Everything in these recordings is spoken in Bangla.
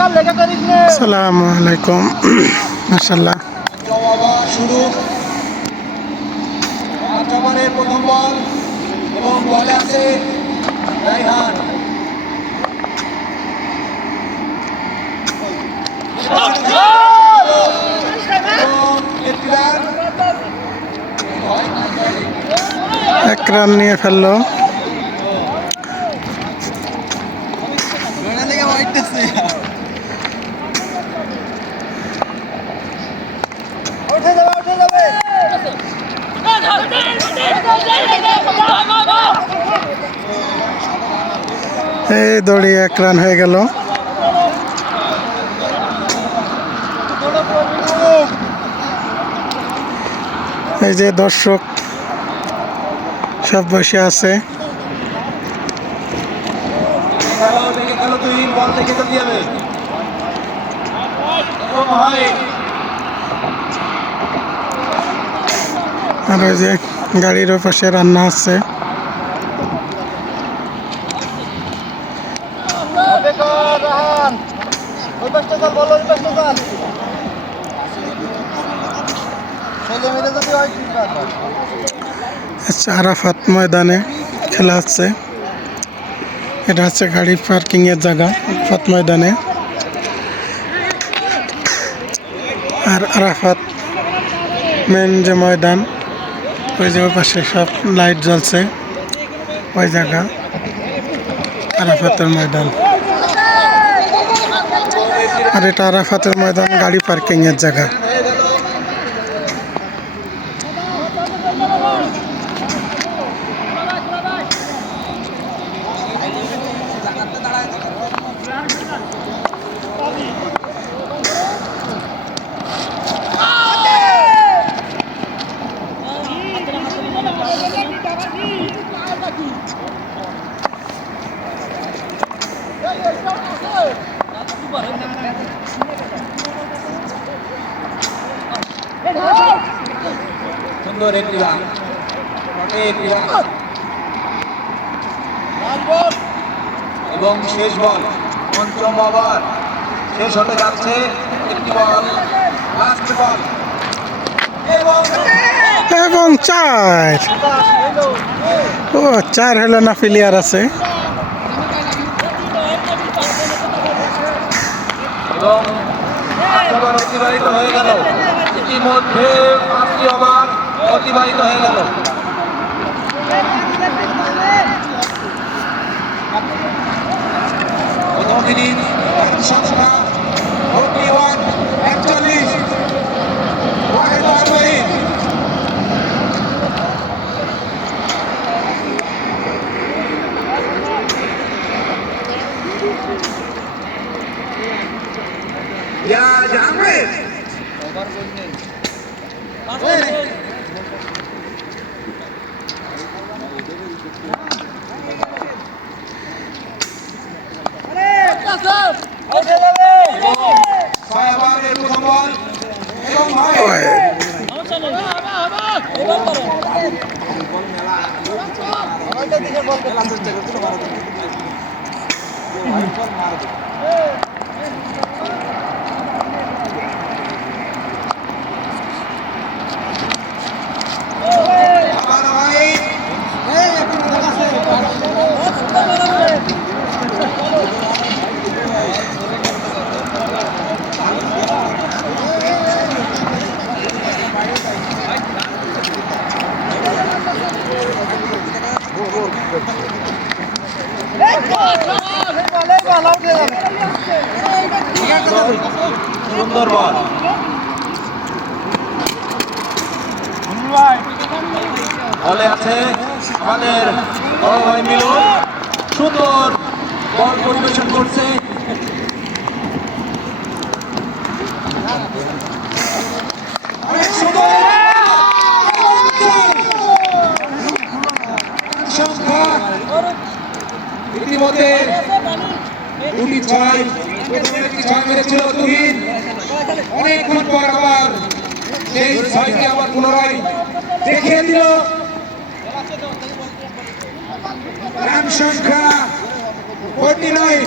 আসসালামু আলাইকুম। মাসাল্লাহ শুরু আক্রমণের প্রথম বল এবং বলে আছে রাইহান এবং একটি রান। এক রান নিয়ে ফেলল। এই দড়ি এক রান হয়ে গেল। এই যে দর্শক, সব বসে আছে। আর ওই যে গাড়ির পাশে রান্না আছে আচ্ছা আরাফাত ময়দানে খেলা হচ্ছে। এটা হচ্ছে গাড়ি পার্কিং এর জায়গা, আরাফাত ময়দানে। আর আরাফাত মেন যে ময়দান, ওই যে ওই পাশে সব লাইট জ্বলছে। ওই জায়গা, আরাফাতের ময়দান। আর এটা আরাফাতের ময়দান গাড়ি পার্কিং এর জায়গা। সুন্দর একটি রান একটি রান এবং শেষ বল পঞ্চম ওভার। শেষ হতে যাচ্ছে একটি বল লাস্ট বল। এবং চার। ও চার হলো না প্লেয়ার আছে। এবং অতিবাহিত হয়ে গেল। ইতিমধ্যে পাঁচটি ওভার। অতিবাহিত হয়ে গেল। প্রথম ইনিংস সংখ্যা ফোর্টি ওয়ান একচল্লিশ ওয়াহেদ আরবাহিন Ya, Ahmed. ছয় ওভারের প্রথম বল এবং হয় ওই, আবার হয় সুন্দর বল বলে আছে আমাদের মিলন। সুন্দর বল পরিবেশন করছে অনেক সুন্দর সংখ্যা ইতিমধ্যে দুটি ছয়, প্রথমে একটি ছয় মেরেছিল তুহিন। অনেকক্ষণ পর আবার সেই ছয়টি আবার পুনরায় দেখিয়ে দিল। রান সংখ্যা ফোরটি নাইন।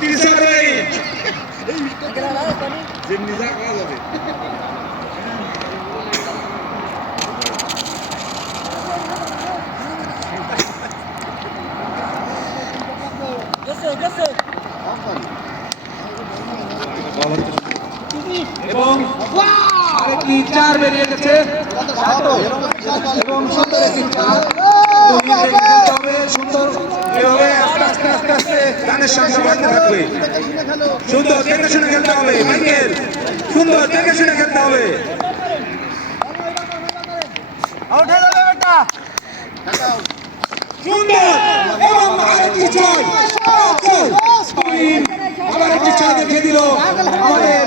তিরিশ যাবে এবং আরেকটি চার বেরিয়ে গেছে। এবং সুন্দর একটি এভাবে আস্তে আস্তে আস্তে আস্তে গানের সঙ্গে সুন্দর দেখে শুনে খেলতে হবে, মাইকেল। সুন্দর দেখে শুনে খেলতে হবে। আবার একটি ছয় দেখিয়ে দিল আমাদের।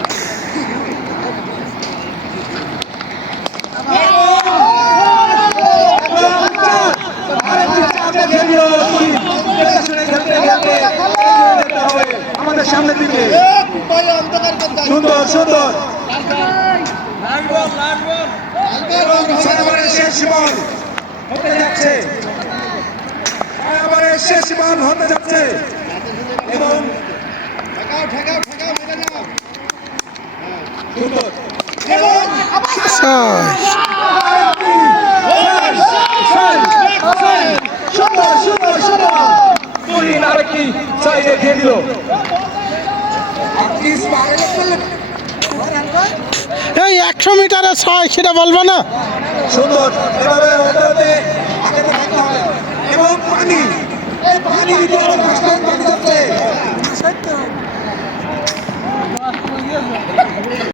সুন্দর সুন্দর। শেষ বল। হতে যাচ্ছে। শেষ বল হতে যাচ্ছে। এবং সুন্দর। এবং একশো মিটারে ছয় সেটা বলব না। সুন্দর।